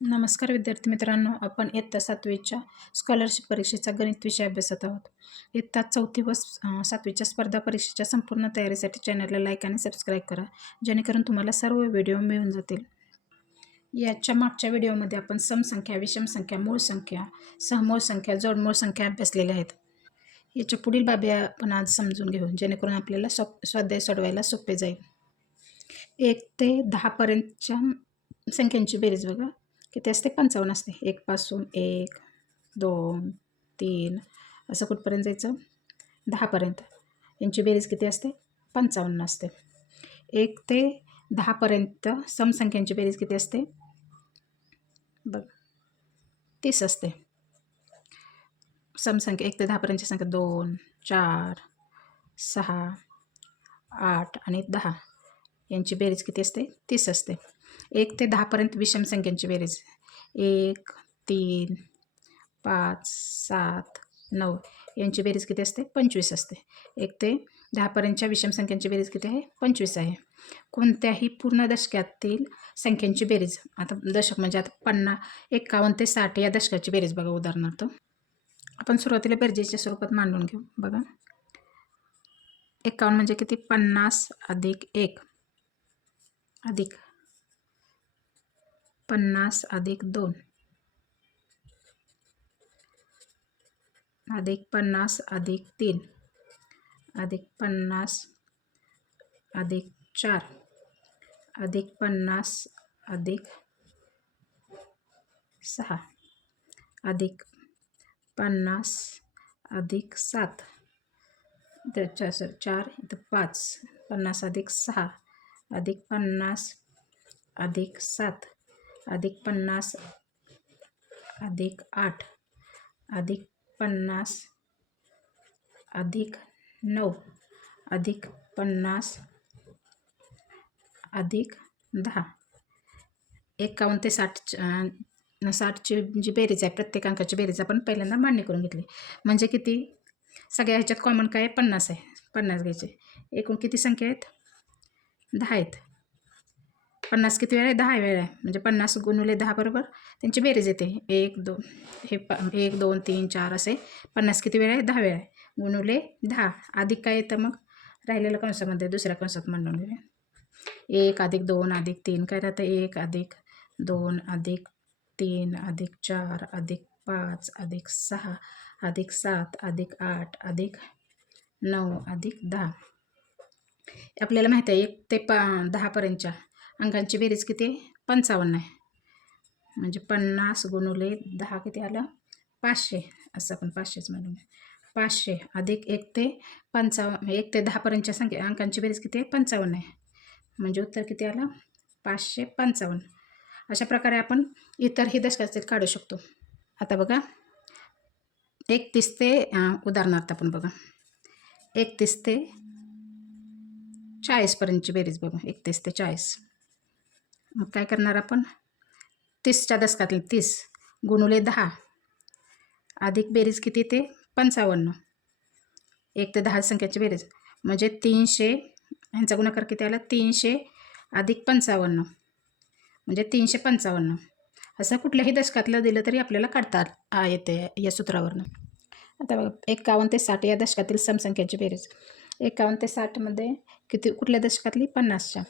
नमस्कार विद्यार्थी मित्रांनो आपण इयत्ता सातवीच्या स्कॉलरशिप परीक्षेचा गणित विषय अभ्यासत आहोत. इयत्ता चौथी व सातवीच्या स्पर्धा परीक्षेच्या संपूर्ण तयारीसाठी चॅनलला लाईक आणि सबस्क्राईब करा जेणेकरून तुम्हाला सर्व व्हिडिओ मिळून जातील. याच्या मागच्या व्हिडिओमध्ये आपण समसंख्या विषमसंख्या मूळ संख्या सहमूळ संख्या जोडमूळ संख्या अभ्यासलेल्या आहेत. याच्या पुढील बाबी आपण आज समजून घेऊ जेणेकरून आपल्याला सोप स्वाध्याय सोडवायला सोपे जाईल. एक ते दहापर्यंतच्या संख्यांची बेरीज बघा. किती असते पंचावन्न असते. एकपासून एक दोन तीन असं कुठपर्यंत जायचं? दहापर्यंत यांची बेरीज किती असते? पंचावन्न असते. एक ते दहापर्यंत समसंख्यांची बेरीज किती असते? बघ. तीस असते. समसंख्या एक ते दहापर्यंतची संख्या दोन चार सहा आठ आणि दहा. यांची बेरीज किती असते? तीस असते. एक ते दहापर्यंत विषम संख्यांची बेरीज. एक तीन पाच सात नऊ. यांची बेरीज किती असते? पंचवीस असते. एक ते दहापर्यंतच्या विषम संख्यांची बेरीज किती आहे? पंचवीस आहे. कोणत्याही पूर्ण दशकातील संख्यांची बेरीज. आता दशक म्हणजे आता पन्ना एकावन्न ते साठ या दशकाची बेरीज बघा उदाहरणार्थ. आपण सुरुवातीला बेरजेच्या स्वरूपात मांडून घेऊ. बघा. एकावन्न म्हणजे किती? पन्नास अधिक एक. अधिक पन्नास अधिक दोन. अधिक पन्नास अधिक तीन. अधिक पन्नास अधिक चार. अधिक पन्नास अधिक सहा. अधिक पन्नास अधिक सात. त्याच्या चार इथं पाच. पन्नास अधिक सहा. अधिक पन्नास अधिक सात. अधिक पन्नास अधिक आठ अधिक पन्नास अधिक नऊ अधिक पन्नास अधिक दहा. एकावन्न ते साठ साठची जी बेरीज आहे प्रत्येक अंकाची बेरीज आपण पहिल्यांदा मांडणी करून घेतली. म्हणजे किती? सगळ्या ह्याच्यात कॉमन काय? आहे पन्नास आहे. पन्नास घ्यायचे. एकूण किती संख्या आहेत? दहा आहेत. पन्नास किती वेळ आहे? दहा वेळ आहे. म्हणजे पन्नास गुणुले दहा बरोबर? त्यांची बेरीज येते. एक दोन हे प एक दोन तीन चार असे पन्नास किती वेळ आहे? दहा वेळ आहे. गुणुले दहा. अधिक काय येतं मग? राहिलेलं कंसामध्ये दुसऱ्या कंसात मांडून घेऊया एक अधिक दोन अधिक तीन. काय राहतं? एक अधिक दोन अधिक तीन अधिक चार अधिक पाच अधिक सहा अधिक सात अधिक आठ अधिक नऊ अधिक दहा. आपल्याला माहीत आहे एक ते पा दहापर्यंतच्या. अंकांची बेरीज किती? पंचावन्न आहे. म्हणजे पन्नास गुणुले दहा किती आलं? पाचशे. असं आपण पाचशेच म्हणून. पाचशे अधिक एक ते पंचावन्न एक ते दहापर्यंतच्या संख्या अंकांची बेरीज किती? आहे पंचावन्न आहे. म्हणजे उत्तर किती आलं? पाचशे पंचावन्न. अशा प्रकारे आपण इतरही दशकाचे काढू शकतो. आता बघा. एकतीस ते उदाहरणार्थ आपण बघा. एकतीस ते चाळीसपर्यंतची बेरीज बघा. एकतीस ते चाळीस. मग काय करणार आपण? तीसच्या दशकातील तीस. गुणुले दहा. अधिक बेरीज किती ते? पंचावन्न. एक ते दहा संख्याची बेरीज. म्हणजे तीनशे ह्यांचा गुणाकार किती आला? तीनशे अधिक पंचावन्न. म्हणजे तीनशे पंचावन्न. असं कुठल्याही दशकातलं दिलं तरी आपल्याला काढता येते या सूत्रावरनं. आता बघा एकावन्न ते साठ या दशकातील समसंख्याची बेरीज. एकावन्न ते साठमध्ये किती कुठल्या दशकातली? पन्नासच्या.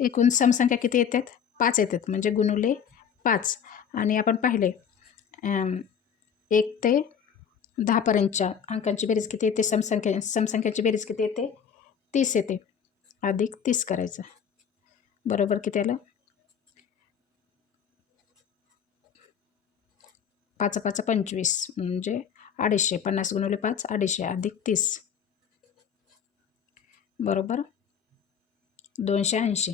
एकूण समसंख्या किती येतात? पाच येतात. म्हणजे गुणुले पाच. आणि आपण पाहिले एक ते दहापर्यंतच्या अंकांची बेरीज किती येते? समसंख्या समसंख्याची बेरीज किती येते? तीस येते. अधिक तीस करायचं. बरोबर किती आलं? पाच पाच पंचवीस. म्हणजे अडीचशे. पन्नास गुणवले पाच अडीचशे. अधिक तीस. बरोबर? दोनशे ऐंशी.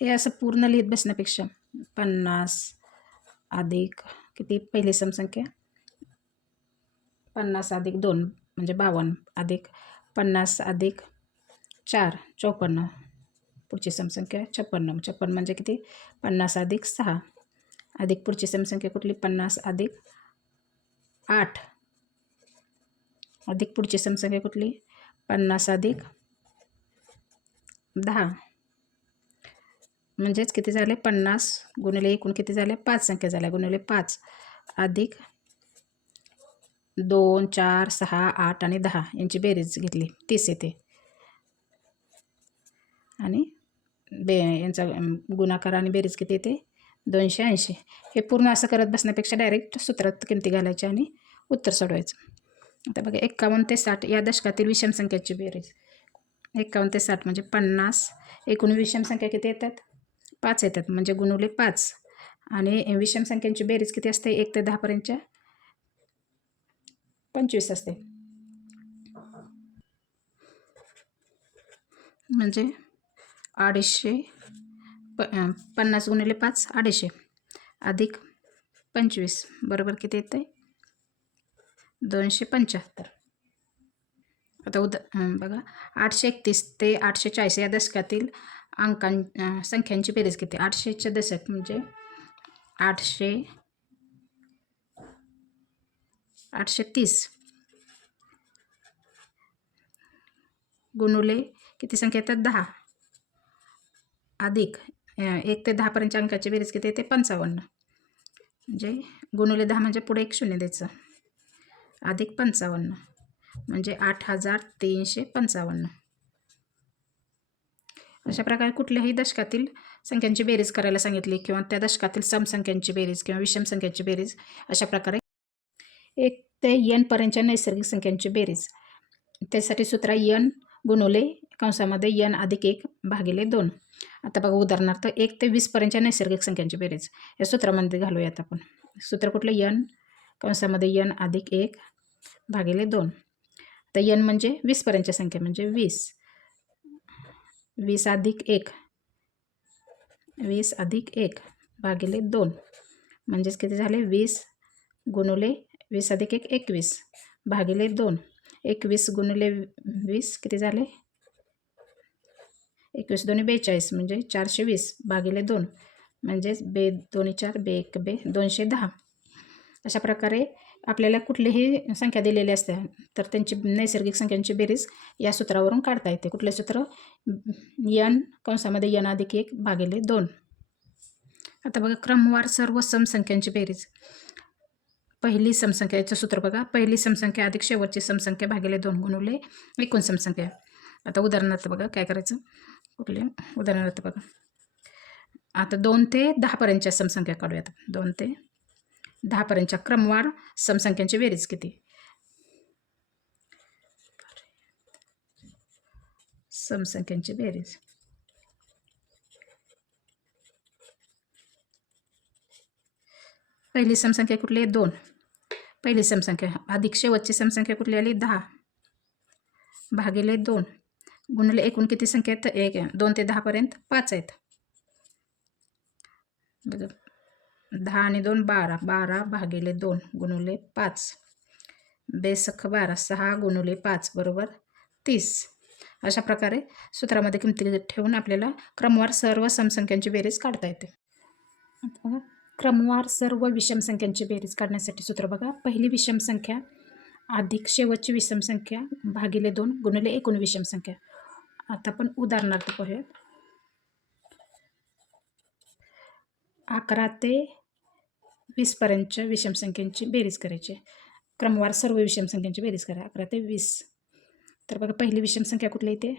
हे असं पूर्ण लिहित बसण्यापेक्षा पन्नास अधिक किती? पहिली समसंख्या. पन्नास अधिक दोन म्हणजे बावन्न अधिक. पन्नास अधिक चार चौपन्न. पुढची समसंख्या छप्पन्न. छप्पन्न म्हणजे किती? पन्नास अधिक सहा. अधिक पुढची समसंख्या कुठली? पन्नास अधिक आठ. अधिक पुढची समसंख्या कुठली? पन्नास अधिक दहा. म्हणजेच किती झाले? पन्नास गुणिले एकूण किती झाले? पाच संख्या झाल्या. गुणिले पाच अधिक दोन चार सहा आठ आणि दहा यांची बेरीज घेतली. तीस येते. आणि बे यांचा गुणाकार आणि बेरीज किती येते? दोनशे ऐंशी. हे पूर्ण असं करत बसण्यापेक्षा डायरेक्ट सूत्रात किमती घालायच्या आणि उत्तर सोडवायचं. आता बघा एक्कावन्न ते साठ या दशकातील विषम संख्याची बेरीज. एक्कावन्न ते साठ म्हणजे पन्नास. एकूण विषम संख्या किती येतात? पाच येतात म्हणजे गुणवले पाच. आणि विषम संख्यांची बेरीज किती असते? एक ते दहापर्यंतच्या पंचवीस असते. म्हणजे अडीचशे प पन्नास गुणिले पाच अडीचशे. अधिक पंचवीस बरोबर किती येतं आहे दोनशे पंच्याहत्तर. आता उद बघा. आठशे एकतीस ते आठशे चाळीस या दशकातील अंकां संख्यांची बेरीज किती? आठशेचे दशक म्हणजे आठशे आठशे तीस. गुणुले किती संख्या येतात? दहा. अधिक एक ते दहापर्यंतच्या अंकाची बेरीज किती येते? पंचावन्न. म्हणजे गुणुले दहा म्हणजे पुढे एक शून्य द्यायचं. अधिक पंचावन्न म्हणजे आठ हजार तीनशे पंचावन्न. अशा प्रकारे कुठल्याही दशकातील संख्यांची बेरीज करायला सांगितली किंवा त्या दशकातील समसंख्यांची बेरीज किंवा विषम संख्यांची बेरीज अशा प्रकारे एक ते यनपर्यंतच्या नैसर्गिक संख्यांची बेरीज. त्यासाठी सूत्र यन गुणवले कंसामध्ये यन अधिक एक भागिले दोन. आता बघा उदाहरणार्थ एक ते वीसपर्यंतच्या नैसर्गिक संख्यांची बेरीज. या सूत्रामध्ये घालूयात आपण. सूत्र कुठलं? यन कंसामध्ये यन अधिक एक भागिले दोन. तर यन म्हणजे वीसपर्यंतच्या संख्या म्हणजे वीस. वीस अधिक एक. वीस अधिक एक भागिले दोन. म्हणजेच किती झाले? वीस गुणुले वीस अधिक एक एकवीस. भागिले दोन. एकवीस गुणुले वीस किती झाले? एकवीस दोन्ही बेचाळीस म्हणजे चारशे वीस भागिले दोन. म्हणजेच बे दोन्ही चार बे एक बे दोनशे दहा. अशा प्रकारे आपल्याला कुठलीही संख्या दिलेली असते तर त्यांची नैसर्गिक संख्यांची बेरीज या सूत्रावरून काढता येते. कुठले सूत्र? यन कंसामध्ये यन अधिक एक भागिले दोन. आता बघा क्रमवार सर्व समसंख्यांची बेरीज. पहिली समसंख्या याचं सूत्र बघा. पहिली समसंख्या अधिक शेवटची समसंख्या भागिले दोन गुणवले एकूण समसंख्या. आता उदाहरणार्थ बघा काय करायचं? कुठले? उदाहरणार्थ बघा. आता दोन ते दहापर्यंतच्या समसंख्या काढूयात. दोन ते दहापर्यंतच्या क्रमवार समसंख्यांची बेरीज किती? समसंख्यांची बेरीज पहिली समसंख्या कुठली आहे? दोन. पहिली समसंख्या अधिक शेवटची समसंख्या कुठली आली? दहा. भागिले दोन. गुणले एकूण किती संख्या आहेत? एक दोन ते दहापर्यंत पाच आहेत. बघा. दहा आणि दोन बारा. बारा भागिले दोन गुणुले पाच. बेसख बारा सहा गुणुले पाच बरोबर? तीस. अशा प्रकारे सूत्रामध्ये किमती ठेवून आपल्याला क्रमवार सर्व समसंख्यांची बेरीज काढता येते. बघा क्रमवार सर्व विषम संख्यांची बेरीज काढण्यासाठी सूत्र बघा. पहिली विषम संख्या अधिक शेवटची विषम संख्या भागिले दोन गुणिले एकूण विषम संख्या. आता आपण उदाहरणार्थ पाहूयात. अकरा ते वीसपर्यंतच्या विषम संख्यांची बेरीज करायची. क्रमवार सर्व विषम संख्यांची बेरीज करा. अकरा ते वीस. तर बघा पहिली विषम संख्या कुठली येते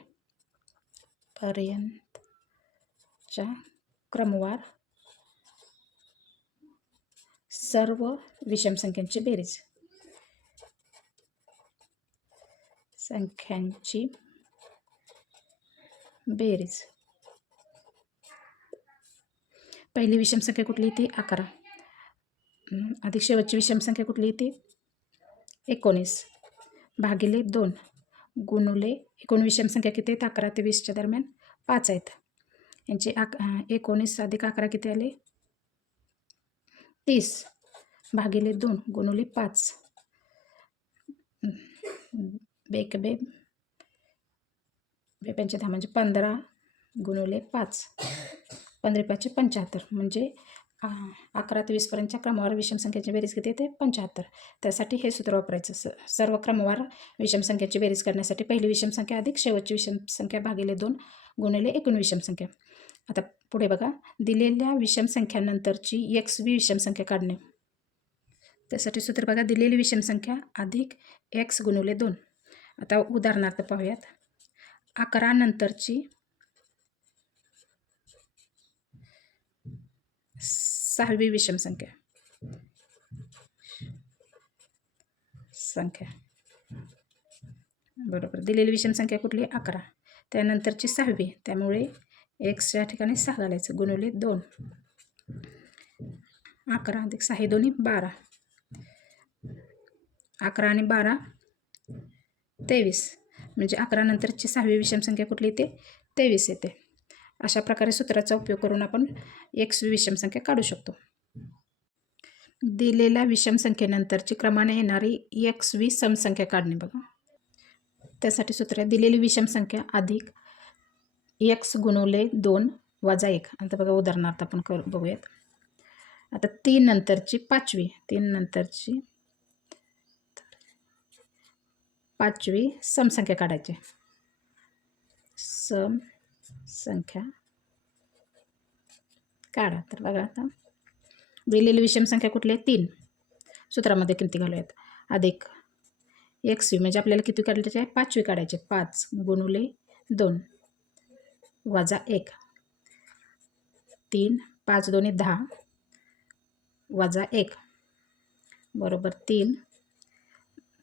पर्यंतच्या क्रमवार सर्व विषम संख्यांची बेरीज. संख्यांची बेरीज. पहिली विषम संख्या कुठली येते? अकरा. अधिक शेवटची विषम संख्या कुठली येते? एकोणीस. भागिले दोन गुणुले एकूण विषम संख्या किती आहेत? अकरा ते वीसच्या दरम्यान पाच आहेत. यांचे अक एकोणीस अधिक अकरा किती आले? तीस. भागिले दोन गुणुले पाच. बेक बे दहा म्हणजे पंधरा गुणुले पाच. पंधरा पाचशे पंच्याहत्तर. म्हणजे अकरा ते वीसपर्यंतच्या क्रमवार विषम संख्येची बेरीज किती येते? पंच्याहत्तर. त्यासाठी हे सूत्र वापरायचं. स सर्व क्रमवार विषम संख्येची बेरीज करण्यासाठी पहिली विषम संख्या अधिक शेवटची विषम संख्या भागिले दोन गुणिले एकूण विषम संख्या. आता पुढे बघा. दिलेल्या विषम संख्यानंतरची एक्स वी विषम संख्या काढणे. त्यासाठी सूत्र बघा. दिलेली विषम संख्या अधिक एक्स गुणिले दोन. आता उदाहरणार्थ पाहूयात. अकरा नंतरची सहावी विषम संख्या. संख्या. बरोबर. दिलेली विषम संख्या कुठली? अकरा. त्यानंतरची सहावी. त्यामुळे एक्सच्या ठिकाणी सहा घालायचं. गुणवले दोन. अकरा अधिक सहा दोन्ही बारा. अकरा आणि बारा तेवीस. म्हणजे अकरानंतरची सहावी विषम संख्या कुठली येते? तेवीस येते. अशा प्रकारे सूत्राचा उपयोग करून आपण एक्स विषम संख्या काढू शकतो. दिलेल्या विषम संख्येनंतरची क्रमाने येणारी एक्स वी समसंख्या काढणे बघा. त्यासाठी सूत्र आहे दिलेली विषम संख्या अधिक एक्स गुणवले दोन वजा एक. आता बघा उदाहरणार्थ आपण कर बघूयात. आता तीन नंतरची पाचवी तीन नंतरची पाचवी समसंख्या काढायची. सम संख्या. काढा तर बघा आता. दिलेली विषम संख्या कुठली आहे? तीन. सूत्रामध्ये किमती घालूयात. अधिक एक्सवी म्हणजे आपल्याला किती काढायचे आहे पाचवी काढायचे. पाच गुणुले दोन वजा एक. तीन पाच दोन्ही दहा वजा एक. बरोबर तीन.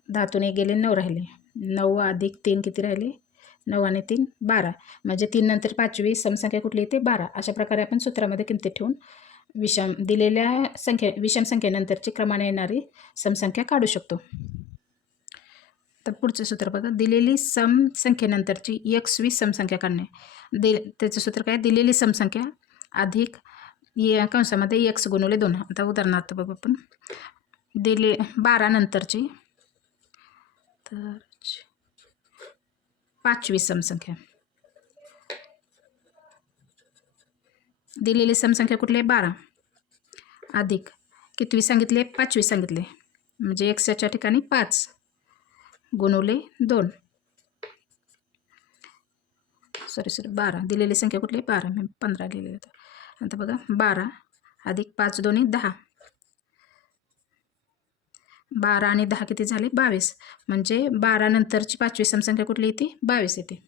दहातून एक गेले नऊ राहिले. नऊ अधिक तीन किती राहिले? नऊ आणि तीन बारा. म्हणजे तीन नंतर पाचवी समसंख्या कुठली येते? बारा. अशा प्रकारे आपण सूत्रामध्ये किमती ठेवून विषम दिलेल्या संख्ये विषम संख्येनंतरची क्रमाने येणारी समसंख्या काढू शकतो. तर पुढचं सूत्र बघा. दिलेली सम संख्येनंतरची समसंख्या काढणे. दि त्याचं सूत्र काय? दिलेली समसंख्या अधिक या कंसामध्ये एक्स गुणवले दोन. आता उदाहरणार्थ बघू आपण. दिले बारा नंतरची. तर पाचवी समसंख्या. दिलेली समसंख्या कुठली आहे? बारा. अधिक. कितवी सांगितले पाचवी सांगितले म्हणजे एक्सच्या ठिकाणी पाच गुणवले दोन. सॉरी सॉरी बारा. दिलेली संख्या कुठली बारा. मी पंधरा लिहिलेलं होतं आता. बघा. बारा अधिक पाच दोन्ही दहा. बारा आणि दहा किती झाले? बावीस. म्हणजे बारानंतरची पाचवी समसंख्या कुठली येते? बावीस येते.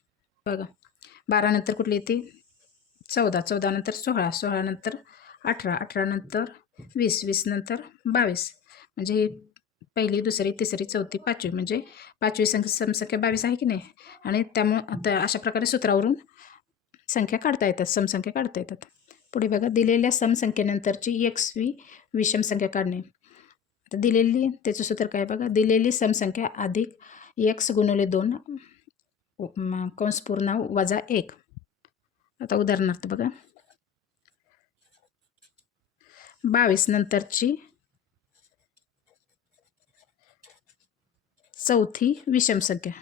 बघा. बारानंतर कुठली येते? चौदा. चौदानंतर सोळा. सोळानंतर अठरा. अठरानंतर वीस. वीसनंतर बावीस. म्हणजे पहिली दुसरी तिसरी चौथी पाचवी. म्हणजे पाचवी संख्या समसंख्या बावीस आहे की नाही? आणि त्यामुळं आता अशा प्रकारे सूत्रावरून संख्या काढता येतात. समसंख्या काढता येतात. पुढे बघा. दिलेल्या समसंख्येनंतरची एक्सवी विषम संख्या काढणे. आता दिलेली त्याचं सूत्र काय बघा? दिलेली समसंख्या अधिक एक्स गुणवले दोन कंस पूर्ण वजा एक. आता उदाहरणार्थ बघा. बावीस नंतरची चौथी विषम संख्या.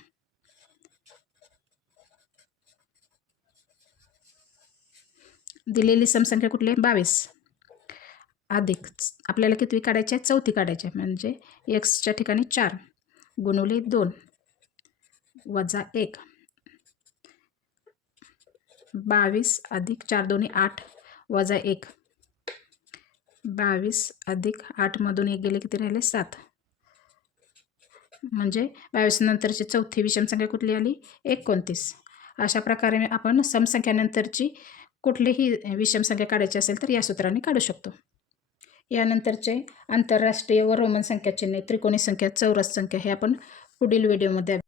दिलेली समसंख्या कुठली आहे? बावीस. अधिक. आपल्याला कितवी काढायची आहे? चौथी काढायची आहे. म्हणजे एक्सच्या ठिकाणी चार गुणवले दोन वजा एक. बावीस अधिक चार दोन्ही आठ वजा एक. बावीस अधिक आठमधून एक गेले किती राहिले? सात. म्हणजे बावीस नंतरची चौथी विषम संख्या कुठली आली? एकोणतीस. अशा प्रकारे आपण समसंख्यानंतरची कुठलीही विषम संख्या काढायची असेल तर या सूत्राने काढू शकतो. यानंतरचे आंतरराष्ट्रीय व रोमन संख्याचिन्हे त्रिकोणी संख्या चौरस संख्या हे आपण पुढील व्हिडिओमध्ये